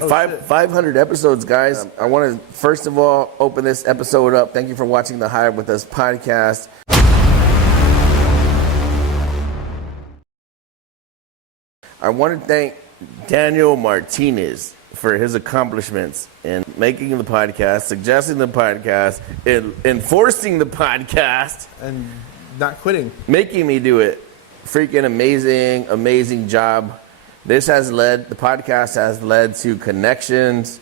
500 episodes, guys. I want to, first of all, open this episode up. Thank you for watching the Hive with Us podcast. I want to thank Daniel Martinez for his accomplishments in making the podcast, suggesting the podcast, enforcing the podcast, and not quitting, making me do it. Freaking amazing job. The podcast has led to connections,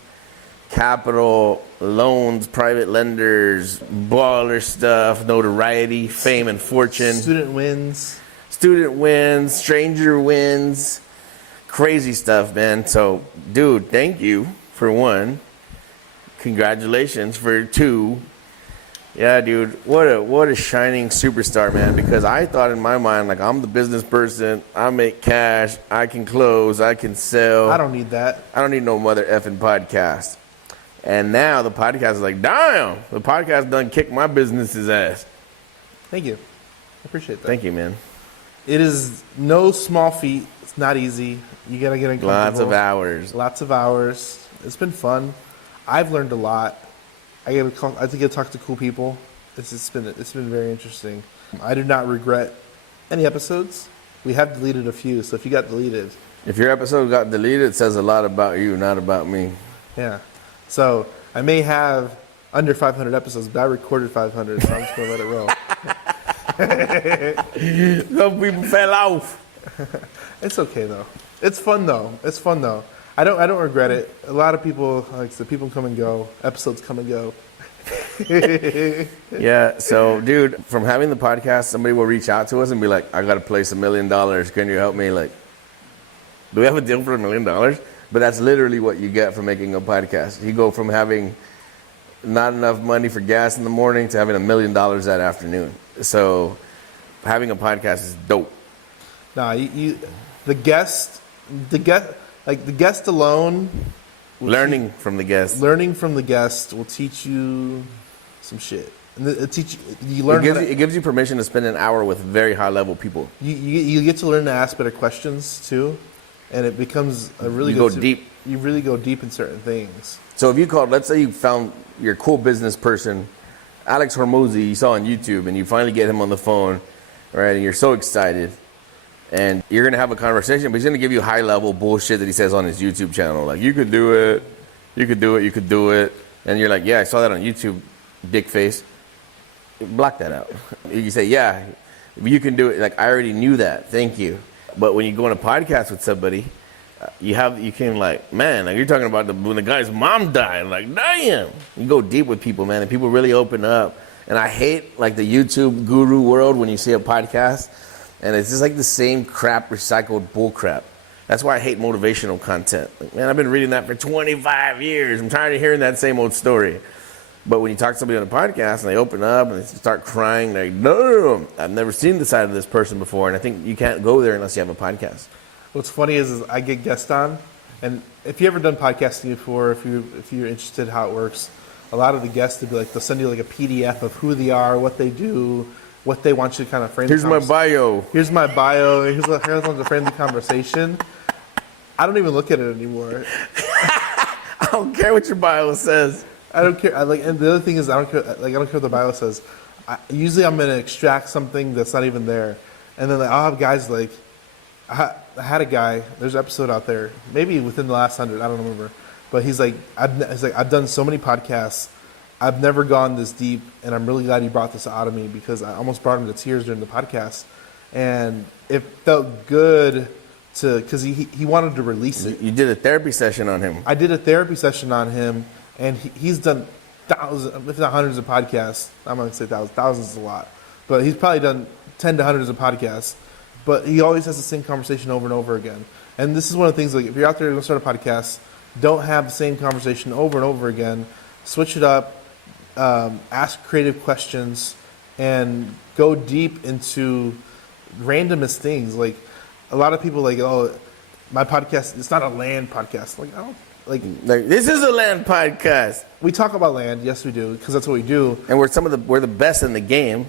capital, loans, private lenders, baller stuff, notoriety, fame, and fortune. Student wins, stranger wins. Crazy stuff, man. So, dude, thank you for one. Congratulations for two. Yeah, dude, what a shining superstar, man. Because I thought in my mind, like, I'm the business person. I make cash. I can close. I can sell. I don't need that. I don't need no mother effing podcast. And now the podcast is like, damn, the podcast done kicked my business's ass. Thank you. I appreciate that. Thank you, man. It is no small feat. It's not easy. You got to get uncomfortable. Lots of hours. It's been fun. I've learned a lot. I get to talk to cool people. It's been very interesting. I do not regret any episodes. We have deleted a few, so if you got deleted. If your episode got deleted, it says a lot about you, not about me. Yeah. So I may have under 500 episodes, but I recorded 500, so I'm just going to let it roll. Some people fell off. It's okay, though. It's fun, though. I don't regret it. A lot of people, like I said, people come and go. Episodes come and go. Yeah, so, dude, from having the podcast, somebody will reach out to us and be like, I got to place $1 million. Can you help me? Like, do we have a deal for $1 million? But that's literally what you get from making a podcast. You go from having not enough money for gas in the morning to having $1 million that afternoon. So having a podcast is dope. Nah, the guest alone. Learning from the guest will teach you some shit. And it gives you permission to spend an hour with very high level people. You get to learn to ask better questions too, and it becomes a really go deep. You really go deep in certain things. So if you called, let's say you found your cool business person, Alex Hormozy, you saw on YouTube, and you finally get him on the phone, right? And you're so excited. And you're going to have a conversation, but he's going to give you high-level bullshit that he says on his YouTube channel. Like, you could do it. And you're like, yeah, I saw that on YouTube, dick face. Block that out. You say, yeah, you can do it. Like, I already knew that. Thank you. But when you go on a podcast with somebody, you came like, man, like you're talking about when the guy's mom died. Like, damn. You go deep with people, man, and people really open up. And I hate, like, the YouTube guru world when you see a podcast. And it's just like the same crap, recycled bull crap. That's why I hate motivational content. Like, man, I've been reading that for 25 years. I'm tired of hearing that same old story. But when you talk to somebody on a podcast and they open up and they start crying, like, no, I've never seen the side of this person before. And I think you can't go there unless you have a podcast. What's funny is I get guests on. And if you ever done podcasting before, if you're interested in how it works, a lot of the guests they'll send you like a PDF of who they are, what they do, what they want you to kind of frame. Here's my bio. Here's how to frame the conversation. I don't even look at it anymore. I don't care what your bio says. I don't care. And the other thing is, I don't care. Like, I don't care what the bio says. Usually, I'm gonna extract something that's not even there, and then I'll have guys like, I had a guy. There's an episode out there, maybe within the last 100. I don't remember, but he's like, I've done so many podcasts. I've never gone this deep, and I'm really glad he brought this out of me because I almost brought him to tears during the podcast, and it felt good because he wanted to release it. You did a therapy session on him. I did a therapy session on him, and he's done thousands, if not hundreds of podcasts. I'm not going to say thousands. Thousands is a lot. But he's probably done 10 to hundreds of podcasts. But he always has the same conversation over and over again. And this is one of the things, like, if you're out there going to start a podcast, don't have the same conversation over and over again. Switch it up. Ask creative questions and go deep into randomest things. Like, a lot of people like, oh, my podcast, it's not a land podcast. Like, I don't, like this is a land podcast. We talk about land, yes we do, because that's what we do. And we're the best in the game.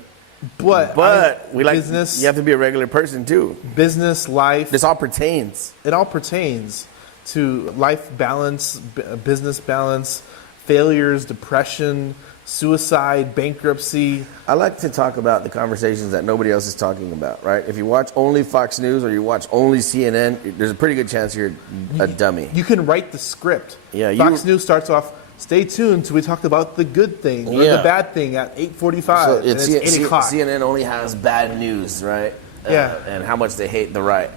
But we like business. You have to be a regular person too. Business, life. This all pertains. It all pertains to life balance, business balance, failures, depression, suicide, bankruptcy. I like to talk about the conversations that nobody else is talking about, right? If you watch only Fox News or you watch only CNN, there's a pretty good chance you're a dummy. You can write the script. Yeah, Fox News starts off, stay tuned till we talk about the good thing or the bad thing at 8:45, So and it's 8 o'clock. CNN only has bad news, right? Yeah. And how much they hate the right.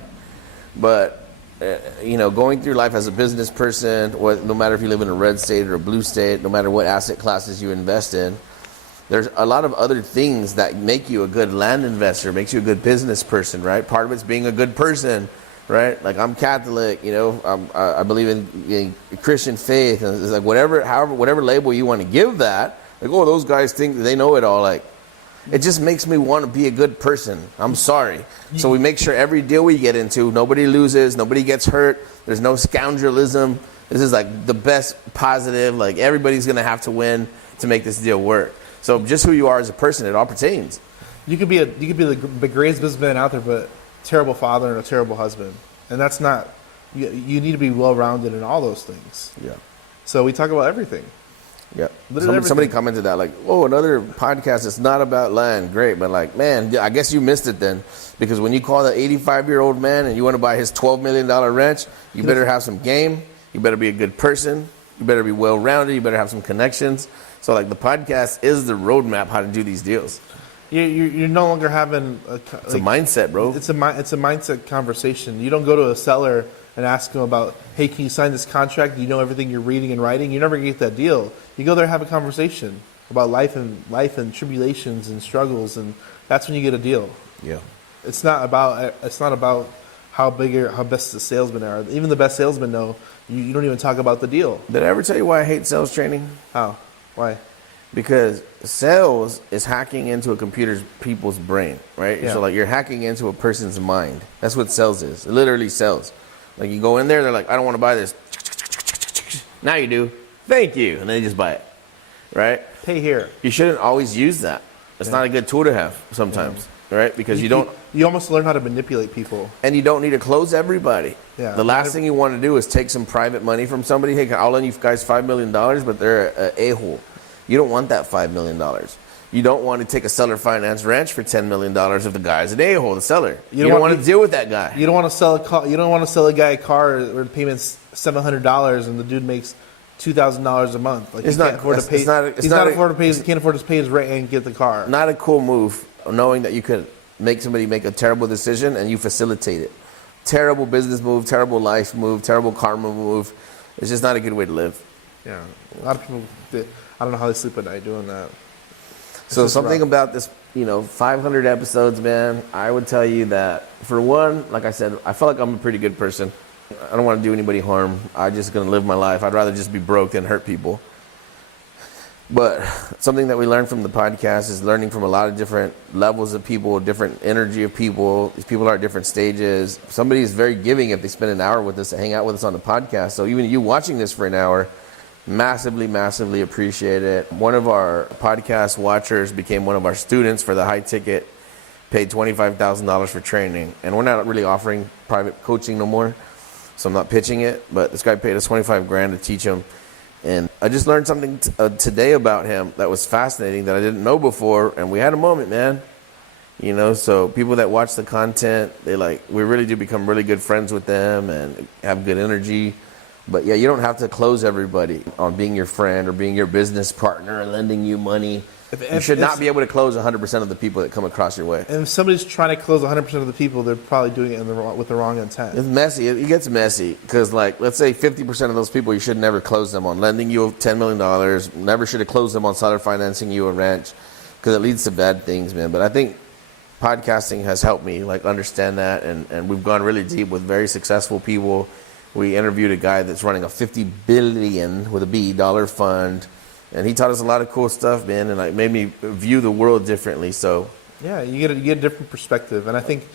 But, going through life as a business person, no matter if you live in a red state or a blue state, no matter what asset classes you invest in, there's a lot of other things that make you a good land investor, makes you a good business person, right? Part of it's being a good person, right? Like I'm Catholic, I believe in Christian faith, and it's like whatever label you want to give that. Like, oh, those guys think they know it all. Like, it just makes me want to be a good person. I'm sorry. So we make sure every deal we get into, nobody loses, nobody gets hurt. There's no scoundrelism. This is like the best positive. Like everybody's gonna have to win to make this deal work. So just who you are as a person, it all pertains. You could be the greatest businessman out there, but terrible father and a terrible husband, and that's not. You need to be well rounded in all those things. Yeah. So we talk about everything. Yeah. Literally Somebody everything. commented that, like, oh, another podcast that's not about land. Great. But like, man, I guess you missed it then. Because when you call the 85-year-old man and you want to buy his $12 million ranch, you better have some game. You better be a good person. You better be well-rounded. You better have some connections. So like the podcast is the roadmap how to do these deals. You're no longer having It's a mindset, bro. It's a mindset conversation. You don't go to a seller and ask them about, hey, can you sign this contract? Do you know everything you're reading and writing? You're never gonna get that deal. You go there and have a conversation about life and tribulations and struggles, and that's when you get a deal. Yeah. It's not about how big or how best the salesmen are. Even the best salesmen know you don't even talk about the deal. Did I ever tell you why I hate sales training? How? Why? Because sales is hacking into people's brain, right? Yeah. So like you're hacking into a person's mind. That's what sales is. It literally sells. Like you go in there, they're like, I don't want to buy this. Now you do. Thank you. And then they just buy it, right? Pay here. You shouldn't always use that. It's not a good tool to have sometimes, right? Because you almost learn how to manipulate people. And you don't need to close everybody. Yeah. The last thing you want to do is take some private money from somebody. Hey, I'll lend you guys $5 million, but they're an a-hole. You don't want that $5 million. You don't want to take a seller finance ranch for $10 million if the guy's an a-hole, the seller. You don't want to deal with that guy. You don't want to sell a car. You don't want to sell a guy a car where the payment's $700 and the dude makes $2,000 a month. Like It's not. He can't afford to pay his rent and get the car. Not a cool move, knowing that you could make somebody make a terrible decision and you facilitate it. Terrible business move, terrible life move, terrible karma move. It's just not a good way to live. Yeah, a lot of people. I don't know how they sleep at night doing that. So something about this, 500 episodes, man, I would tell you that, for one, like I said, I feel like I'm a pretty good person. I don't want to do anybody harm. I'm just going to live my life. I'd rather just be broke than hurt people. But something that we learned from the podcast is learning from a lot of different levels of people, different energy of people. These people are at different stages. Somebody is very giving if they spend an hour with us to hang out with us on the podcast. So even you watching this for an hour, massively, massively appreciate it. One of our podcast watchers became one of our students for the high ticket, paid $25,000 for training. And we're not really offering private coaching no more, so I'm not pitching it. But this guy paid us $25,000 to teach him. And I just learned something today about him that was fascinating that I didn't know before. And we had a moment, man. So people that watch the content, we really do become really good friends with them and have good energy. But yeah, you don't have to close everybody on being your friend or being your business partner and lending you money. You should not be able to close 100% of the people that come across your way. And if somebody's trying to close 100% of the people, they're probably doing it with the wrong intent. It's messy. It gets messy because, let's say 50% of those people, you should never close them on lending you $10 million. Never should have closed them on seller financing you a ranch because it leads to bad things, man. But I think podcasting has helped me understand that, and we've gone really deep with very successful people. We interviewed a guy that's running a $50 billion with a B dollar fund, and he taught us a lot of cool stuff, man, and made me view the world differently. So yeah, you get a different perspective, and I think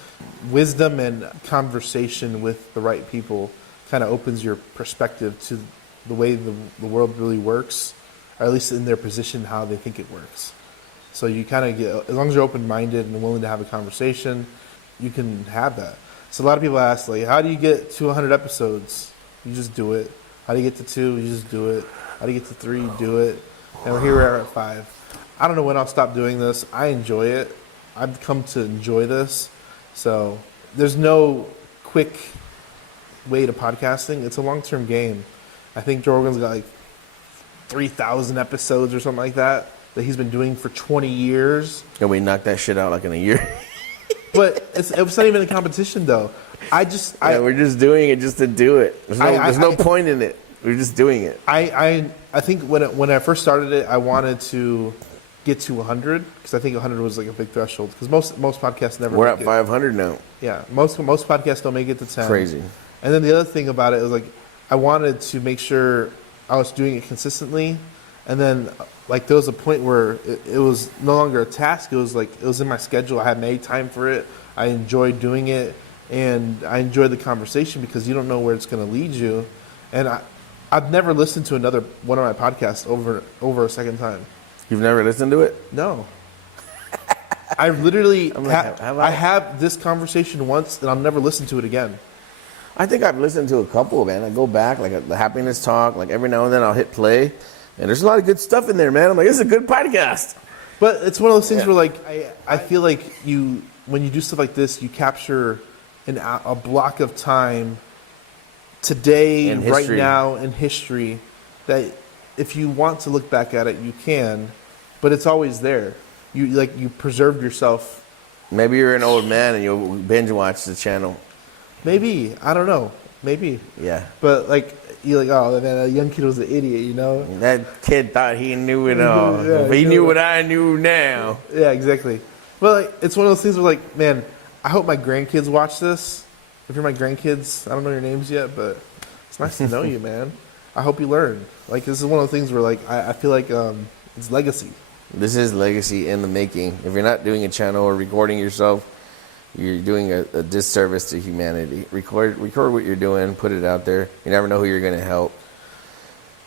wisdom and conversation with the right people kind of opens your perspective to the way the world really works, or at least in their position how they think it works. So you kind of get, as long as you're open-minded and willing to have a conversation, you can have that. So a lot of people ask, how do you get to 100 episodes? You just do it. How do you get to 2? You just do it. How do you get to 3? You do it. And here we are at 5. I don't know when I'll stop doing this. I enjoy it. I've come to enjoy this. So there's no quick way to podcasting. It's a long-term game. I think Joe Rogan's got like 3,000 episodes or something like that he's been doing for 20 years. And we knocked that shit out like in a year. But it's not even a competition, though. We're just doing it just to do it. There's no point in it. We're just doing it. I think when I first started it, I wanted to get to 100 because I think 100 was like a big threshold. Because most podcasts never. We're at 500 now. Yeah, most podcasts don't make it to 10. Crazy. And then the other thing about it was like I wanted to make sure I was doing it consistently, and then like there was a point where it was no longer a task. It was in my schedule. I had made time for it. I enjoyed doing it, and I enjoyed the conversation because you don't know where it's going to lead you. And I've never listened to another one of my podcasts over a second time. You've never listened to it? No. I literally I have this conversation once, and I'll never listen to it again. I think I've listened to a couple, man. I go back, like the happiness talk, like every now and then I'll hit play, and there's a lot of good stuff in there, man. I'm like, this is a good podcast. But it's one of those things where, like, I feel like when you do stuff like this, you capture a block of time today, right now, in history, that if you want to look back at it, you can, but it's always there. You preserved yourself. Maybe you're an old man and you'll binge watch the channel. Maybe. I don't know. Maybe. Yeah. But, like, you're like, oh, man, that young kid was an idiot, you know? That kid thought he knew it all. Yeah, but he knew what I knew now. Yeah, exactly. But, like, it's one of those things where, like, man, I hope my grandkids watch this. If you're my grandkids, I don't know your names yet, but it's nice to know you, man. I hope you learn. Like, this is one of the things where, like, I feel like it's legacy. This is legacy in the making. If you're not doing a channel or recording yourself, you're doing a disservice to humanity. Record what you're doing, put it out there. You never know who you're going to help.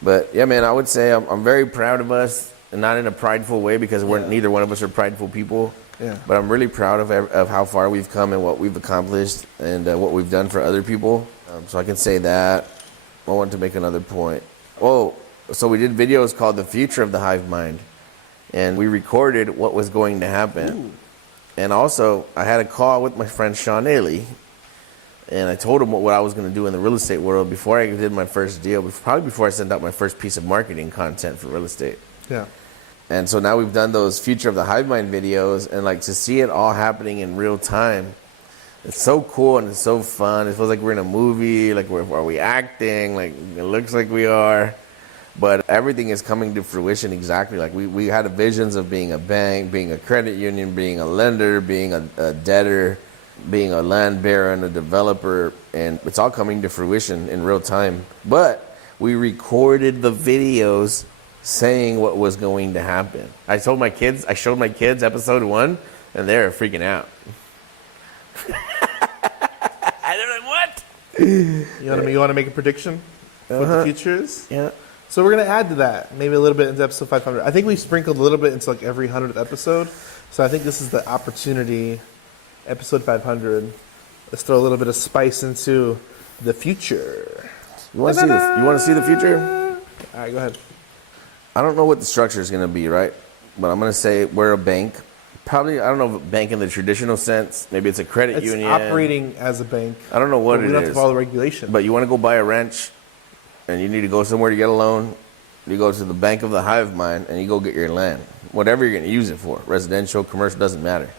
But, yeah, man, I would say I'm very proud of us, and not in a prideful way because neither one of us are prideful people. Yeah. But I'm really proud of how far we've come and what we've accomplished and what we've done for other people. So I can say that. I want to make another point. Oh, so we did videos called The Future of the Hive Mind. And we recorded what was going to happen. Ooh. And also, I had a call with my friend Sean Ailey. And I told him what I was going to do in the real estate world before I did my first deal. Probably before I sent out my first piece of marketing content for real estate. Yeah. And so now we've done those Future of the Hive Mind videos. And like to see it all happening in real time. It's so cool and it's so fun. It feels like we're in a movie. Like, are we acting? Like, it looks like we are. But everything is coming to fruition exactly. Like, we had visions of being a bank, being a credit union, being a lender, being a debtor, being a land bearer and a developer. And it's all coming to fruition in real time. But we recorded the videos saying what was going to happen. I showed my kids episode 1, and they're freaking out. I don't know what. You want to make a prediction? What the future is? Yeah. So we're going to add to that, maybe a little bit into episode 500. I think we sprinkled a little bit into like every 100th episode. So I think this is the opportunity, episode 500. Let's throw a little bit of spice into the future. You want to see the future? All right, go ahead. I don't know what the structure is going to be, right? But I'm going to say we're a bank. Probably, I don't know if a bank in the traditional sense. Maybe it's a credit union. It's operating as a bank. I don't know what it is. We don't have to follow the regulation. But you want to go buy a wrench, and you need to go somewhere to get a loan. You go to the Bank of the Hive Mind, and you go get your land. Whatever you're going to use it for. Residential, commercial, doesn't matter.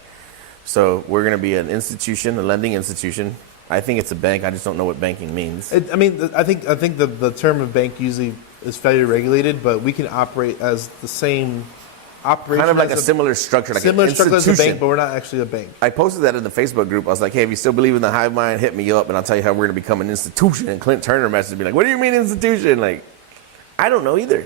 So we're going to be an institution, a lending institution. I think it's a bank. I just don't know what banking means. I think the term of bank usually is federally regulated, but we can operate as the same operation. Kind of like a similar structure, like similar an structure institution. as a bank, but we're not actually a bank. I posted that in the Facebook group. I was like, hey, if you still believe in the hive mind, hit me up, and I'll tell you how we're going to become an institution. And Clint Turner messaged me like, what do you mean institution? Like, I don't know either.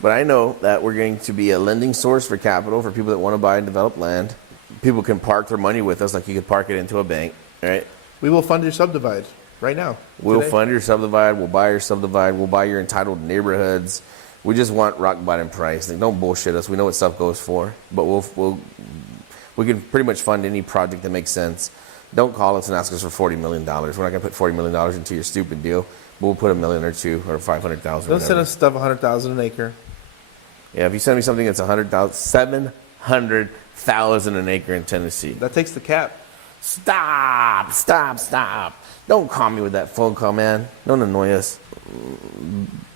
But I know that we're going to be a lending source for capital for people that want to buy and develop land. People can park their money with us like you could park it into a bank, right? We will fund your subdivide right now. We'll fund your subdivide. We'll buy your subdivide. We'll buy your entitled neighborhoods. We just want rock bottom price. Like, don't bullshit us. We know what stuff goes for, but we can pretty much fund any project that makes sense. Don't call us and ask us for $40 million. We're not going to put $40 million into your stupid deal. We'll put $1 million or $2 million or 500,000. Don't send us stuff 100,000 an acre. Yeah, if you send me something that's 100,000, 700,000 an acre in Tennessee. That takes the cap. Stop. Don't call me with that phone call, man. Don't annoy us.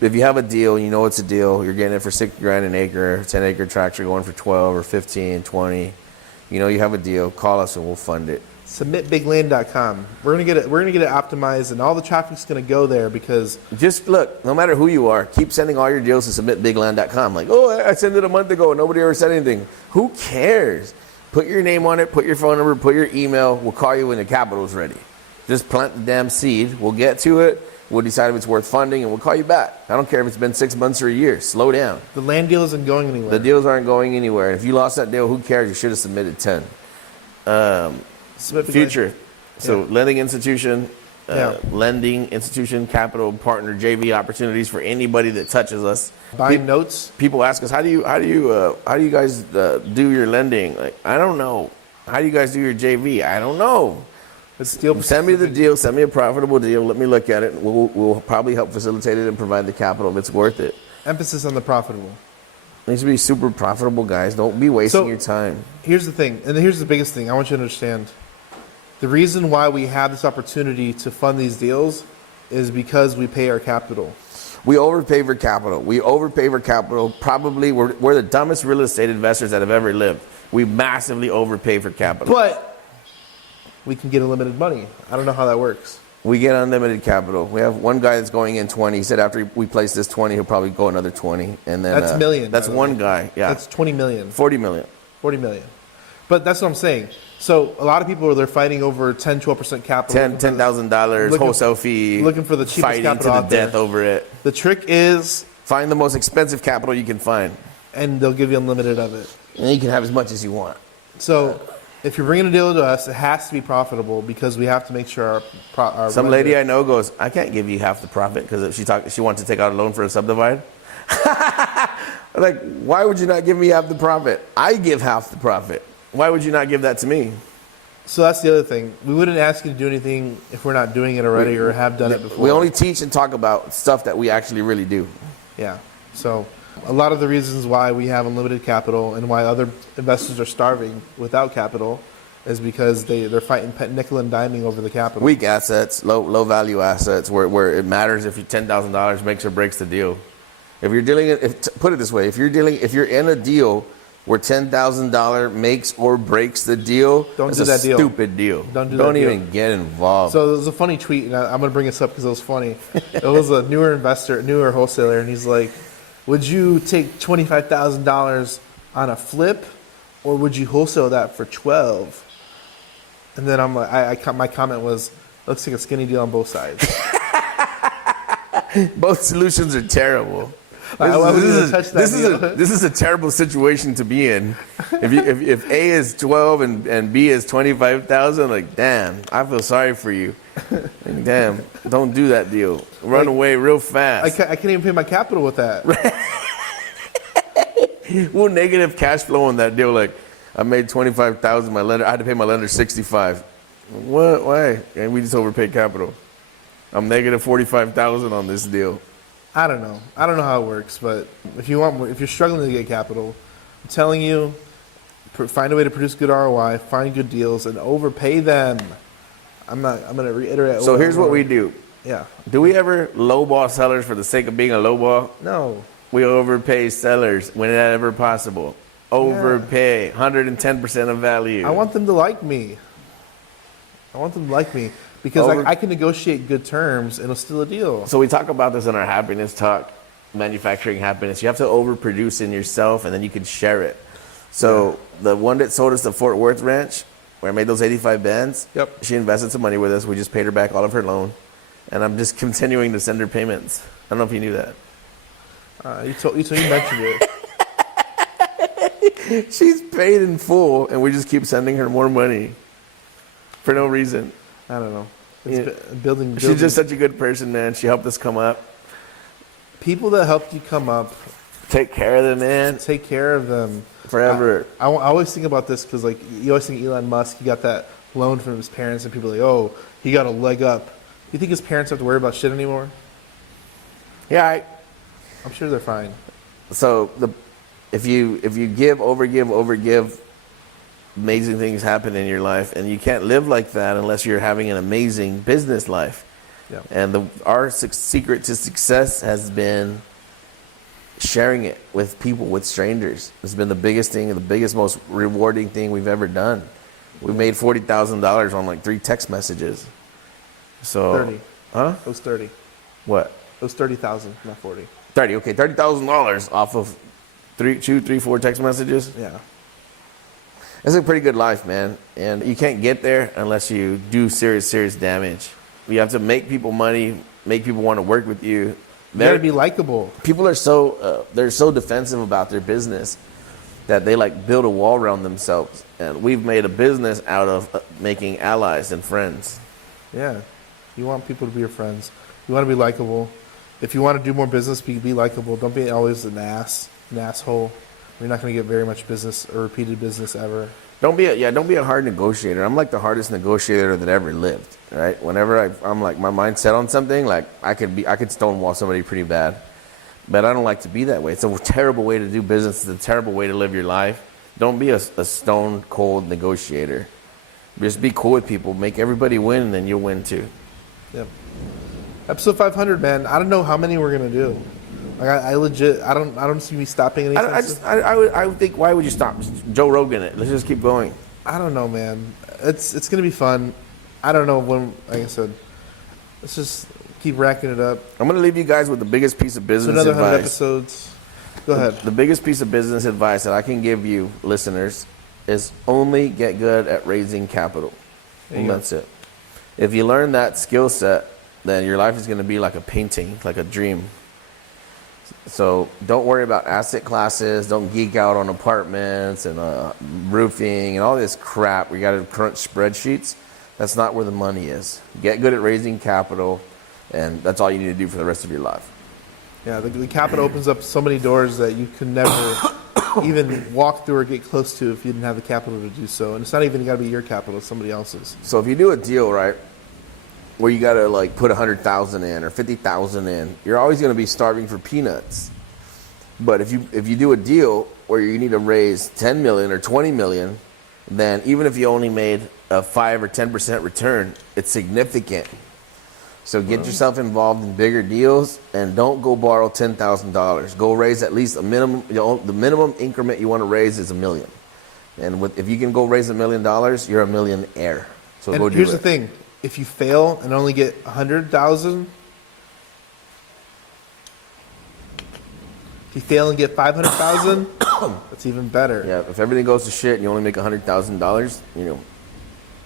If you have a deal, you know it's a deal. You're getting it for $6,000 an acre, 10-acre tracts are going for 12 or 15, 20. You know you have a deal. Call us and we'll fund it. Submitbigland.com. We're gonna get it optimized, and all the traffic's gonna go there because just look. No matter who you are, keep sending all your deals to submitbigland.com. Like, oh, I sent it a month ago. Nobody ever said anything. Who cares? Put your name on it. Put your phone number. Put your email. We'll call you when the capital's ready. Just plant the damn seed. We'll get to it. We'll decide if it's worth funding, and we'll call you back. I don't care if it's been 6 months or a year. Slow down. the land deal isn't going anywhere. The deals aren't going anywhere. And if you lost that deal, who cares? You should have submitted 10. Future. So lending institution, capital partner, JV opportunities for anybody that touches us. Buying notes. People ask us, how do you guys do your lending? Like, I don't know. How do you guys do your JV? I don't know. Send me the deal. Send me a profitable deal. Let me look at it. We'll probably help facilitate it and provide the capital if it's worth it. Emphasis on the profitable. It needs to be super profitable, guys. Don't be wasting your time. Here's the thing, and here's the biggest thing I want you to understand. The reason why we have this opportunity to fund these deals is because we pay our capital. We overpay for capital. Probably we're the dumbest real estate investors that have ever lived. We massively overpay for capital. But we can get unlimited money. I don't know how that works. We get unlimited capital. We have one guy that's going in 20. He said after we place this 20, he'll probably go another 20. And then that's million. That's one guy. Yeah. That's 20 million. 40 million. 40 million. But that's what I'm saying. So a lot of people they're fighting over 10, 12% capital. $10,000 wholesale fee. Looking for the cheapest fighting capital to out the death there. over it. The trick is find the most expensive capital you can find, and they'll give you unlimited of it. And you can have as much as you want. So if you're bringing a deal to us, it has to be profitable because we have to make sure our some lady I know goes, I can't give you half the profit because if she wants to take out a loan for a subdivide. Like, why would you not give me half the profit? I give half the profit. Why would you not give that to me? So that's the other thing. We wouldn't ask you to do anything if we're not doing it already or have done it before. We only teach and talk about stuff that we actually really do. Yeah. So a lot of the reasons why we have unlimited capital and why other investors are starving without capital is because they're fighting nickel and diming over the capital. Weak assets, low value assets, where it matters if your $10,000 makes or breaks the deal. If you're put it this way, if you're in a deal where $10,000 makes or breaks the deal, don't do that deal. Stupid deal. Don't even get involved. So there was a funny tweet, and I'm going to bring this up because it was funny. It was a newer wholesaler, and he's like, would you take $25,000 on a flip, or would you wholesale that for 12? And then I'm like, my comment was, let's take a skinny deal on both sides. Both solutions are terrible. This is a terrible situation to be in. If A is 12 and B is 25,000, like, damn, I feel sorry for you. Like, damn, don't do that deal. Run away real fast. I can't even pay my capital with that. We'll negative cash flow on that deal. Like, I made 25,000. I had to pay my lender 65. What? Why? And we just overpaid capital. I'm negative 45,000 on this deal. I don't know how it works, but if you're struggling to get capital, I'm telling you, find a way to produce good ROI, find good deals, and overpay them. I'm going to reiterate. So here's what we do. Yeah. Do we ever lowball sellers for the sake of being a lowball? No. We overpay sellers whenever possible. Overpay 110% of value. I want them to like me. Because I can negotiate good terms and it'll still a deal. So we talk about this in our happiness talk, manufacturing happiness. You have to overproduce in yourself and then you can share it. So the one that sold us the Fort Worth ranch, where I made those 85 bands, she invested some money with us. We just paid her back all of her loan. And I'm just continuing to send her payments. I don't know if you knew that. You mentioned it. She's paid in full and we just keep sending her more money for no reason. I don't know. Building. She's just such a good person, man. She helped us come up. People that helped you come up. Take care of them, man. Take care of them. Forever. I always think about this because, like, you always think Elon Musk, he got that loan from his parents, and people are like, oh, he got a leg up. You think his parents have to worry about shit anymore? Yeah, I'm sure they're fine. so if you overgive, amazing things happen in your life, and you can't live like that unless you're having an amazing business life. Yeah. And our secret to success has been sharing it with people, with strangers. It's been the biggest thing, the biggest, most rewarding thing we've ever done. We made $40,000 on like 3 text messages. So 30. Huh? It was 30. What? It was 30,000, not 40. 30. Okay, $30,000 off of 4 text messages. Yeah. It's a pretty good life, man. And you can't get there unless you do serious damage. You have to make people money, make people want to work with you. You gotta be likable. People are they're so defensive about their business that they like build a wall around themselves. And we've made a business out of making allies and friends. Yeah. You want people to be your friends. You want to be likable. If you want to do more business, be likable. Don't be always an asshole. You're not going to get very much business or repeated business ever. Don't be a hard negotiator. I'm like the hardest negotiator that ever lived. Right? Whenever I'm like my mind's set on something, like I could stonewall somebody pretty bad, but I don't like to be that way. It's a terrible way to do business. It's a terrible way to live your life. Don't be a stone cold negotiator. Just be cool with people. Make everybody win, and then you'll win too. Yep. Episode 500, man. I don't know how many we're gonna do. Like I legit, I don't see me stopping anything. I would think, why would you stop? Joe Rogan it. Let's just keep going. I don't know, man. It's gonna be fun. I don't know when. Like I said, let's just keep racking it up. I'm gonna leave you guys with the biggest piece of business another advice. 100 episodes. Go ahead. The biggest piece of business advice that I can give you, listeners, is only get good at raising capital. And that's it. If you learn that skill set, then your life is going to be like a painting, like a dream. So don't worry about asset classes. Don't geek out on apartments and roofing and all this crap. We got to crunch spreadsheets. That's not where the money is. Get good at raising capital, and that's all you need to do for the rest of your life. Yeah, the capital opens up so many doors that you could never even walk through or get close to if you didn't have the capital to do so. And it's not even got to be your capital; it's somebody else's. So if you do a deal, right, where you got to like put 100,000 in or 50,000 in, you're always going to be starving for peanuts. But if you do a deal where you need to raise 10 million or 20 million, then even if you only made a 5 or 10% return, it's significant. So get yourself involved in bigger deals and don't go borrow $10,000. Go raise at least a minimum. The minimum increment you want to raise is $1 million. And if you can go raise $1 million, you're a millionaire. So and go do it. Here's the thing: if you fail and only get 100,000, if you fail and get 500,000, that's even better. Yeah, if everything goes to shit and you only make $100,000,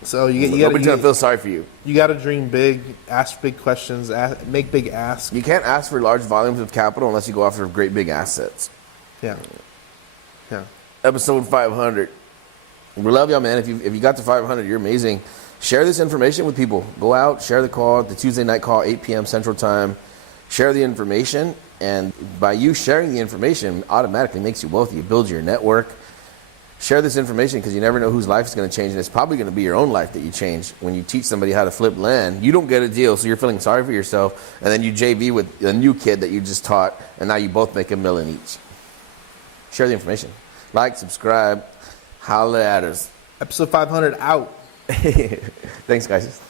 So nobody's gonna feel sorry for you. You got to dream big, ask big questions, make big asks. You can't ask for large volumes of capital unless you go after great big assets. Yeah. Episode 500. We love y'all, man. If you got to 500, you're amazing. Share this information with people. Go out, share the call, the Tuesday night call, 8 p.m. Central Time. Share the information, and by you sharing the information, automatically makes you wealthy. You build your network. Share this information because you never know whose life is going to change, and it's probably going to be your own life that you change when you teach somebody how to flip land. You don't get a deal, so you're feeling sorry for yourself, and then you JV with a new kid that you just taught, and now you both make $1 million each. Share the information. Like, subscribe, holla at us. Episode 500 out. Thanks, guys.